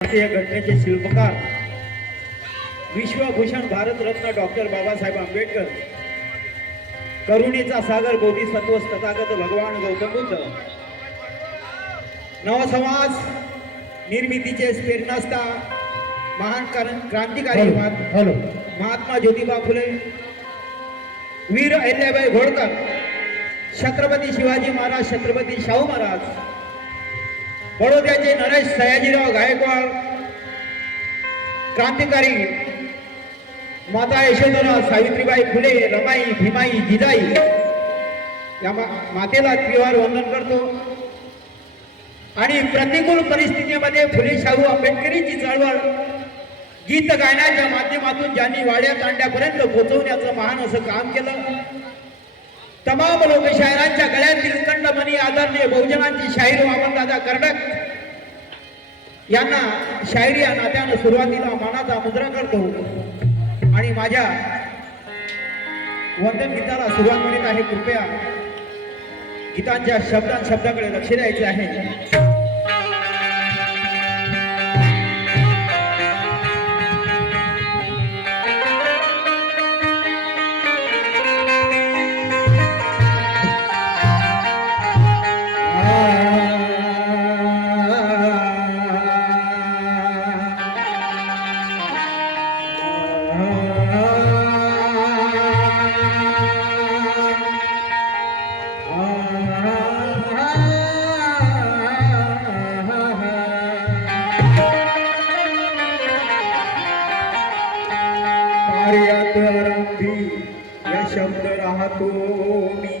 भारतीय घटनेचे शिल्पकार विश्वभूषण भारतरत्न डॉक्टर बाबासाहेब आंबेडकर, करुणेचा सागर बोधिसत्व तथागत भगवान गौतम बुद्ध, नवसमाज निर्मितीचे प्रेरणास्था महान क्रांतिकारी महात्मा ज्योतिबा फुले, वीर अहिल्याबाई होळकर, छत्रपती शिवाजी महाराज, छत्रपती शाहू महाराज, बडोद्याचे नरेश सयाजीराव गायकवाड, क्रांतिकारी माता यशोधरा, सावित्रीबाई फुले, रमाई, भीमाई, जिजाई या मातेला त्रिवार वंदन करतो आणि प्रतिकूल परिस्थितीमध्ये फुले शाहू आंबेडकरींची चळवळ गीत गायनाच्या माध्यमातून ज्यांनी वाड्या तांड्यापर्यंत पोहोचवण्याचं महान असं काम केलं, तमाम लोकशाहिरांच्या गळ्यातील कंठमणी आदरणीय बहुजनांची शाहीर वामनदादा कर्डक यांना शायरी या नात्यानं सुरुवातीला मानाचा मुद्रा करतो आणि माझ्या वंदन गीताला सुरुवात करीत आहे. कृपया गीतांच्या शब्दाकडे लक्ष द्यायचे आहे. या शब्द राहतो मी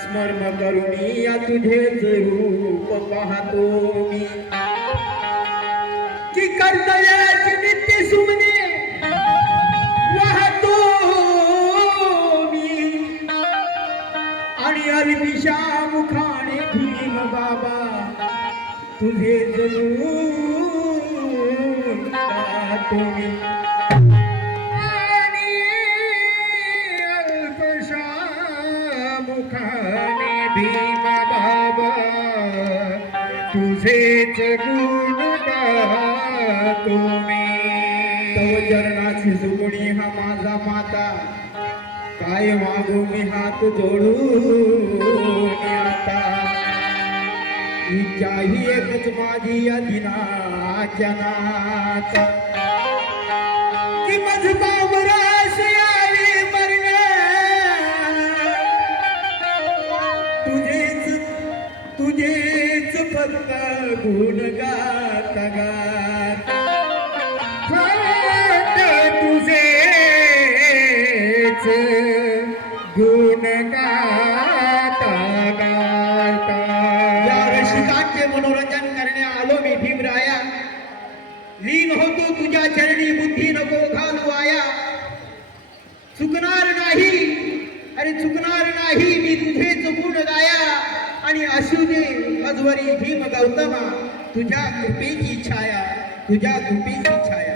स्मरण करुणी, या तुझेच रूप पाहतो मी, की कर्तव्याची नित्य सुमने वाहतो मी आणि अल्पिशा मुखाने भीम बाबा तुझेच रूप पाहतो मी. भीम बाबा तुझेच गुण गातो मी. तव चरणाची जुगणी हा माझा माता, काय मागू मी हात जोडून आता. इच्छा ही एकच माझी या दिनाच्या नाता, की माझ बाबरास यावी मरणे, तुझेच फक्त गुण गाता गाता, तुझेच गुण गाता गाता. या रसिकांचे मनोरंजन करणे आलो मी भीमराया, लीन होतो तुझ्या चरणी, बुद्धी नको घालू आया. चुकणार नाही, अरे चुकणार नाही मी तुझेच गुण गाया, आणि असू दे अजवरी भीम गौतमा तुझ्या कृपेची छाया, तुझ्या कृपेची छाया.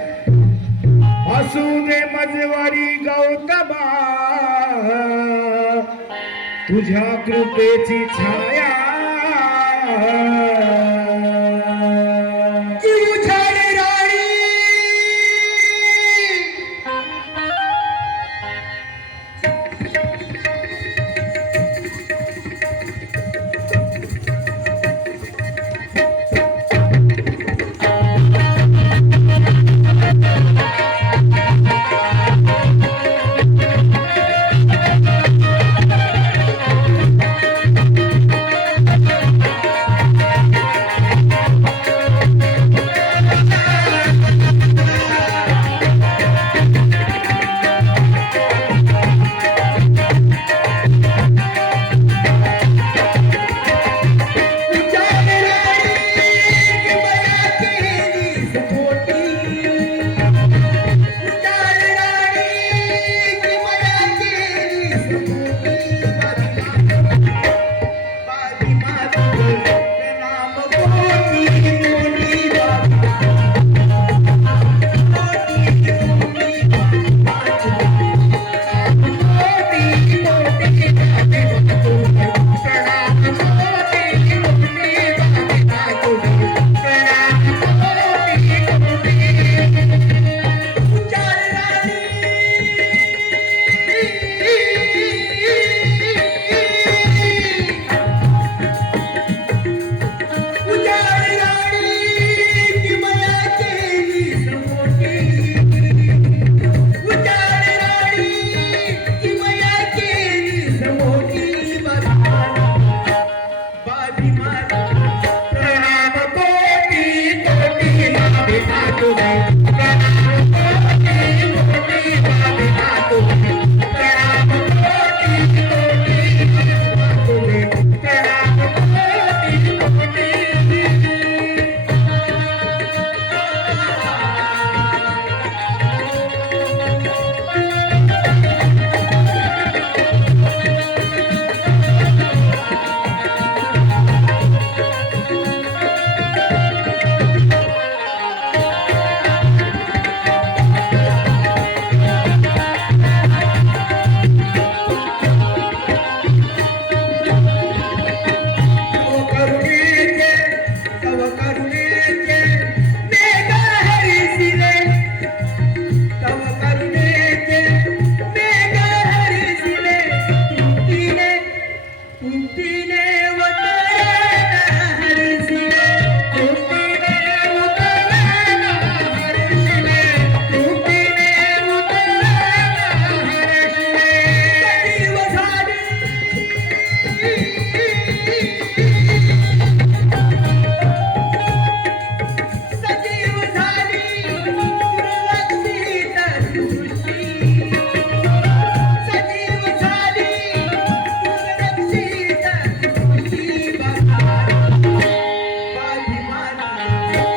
असू दे मजवरी गौतमा तुझ्या कृपेची छाया.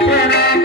प्रणाम